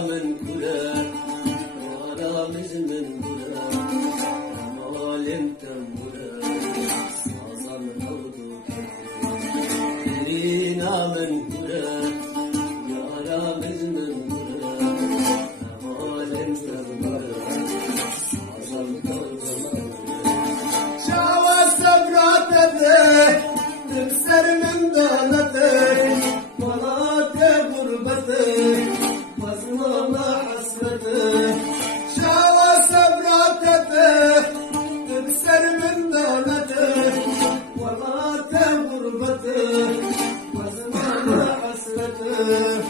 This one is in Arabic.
من كلا ولا مزمن كلا مالم تمولا صازم نودك لينا من كلا ولا مزمن كلا مالم تمولا صازم نودك شاوى سبراتك تكسر من دولتك ملاك غربتك مظلوم حسرتك شاوى سبراتك تكسر من دولتك ملاك غربتك مظلوم حسرتك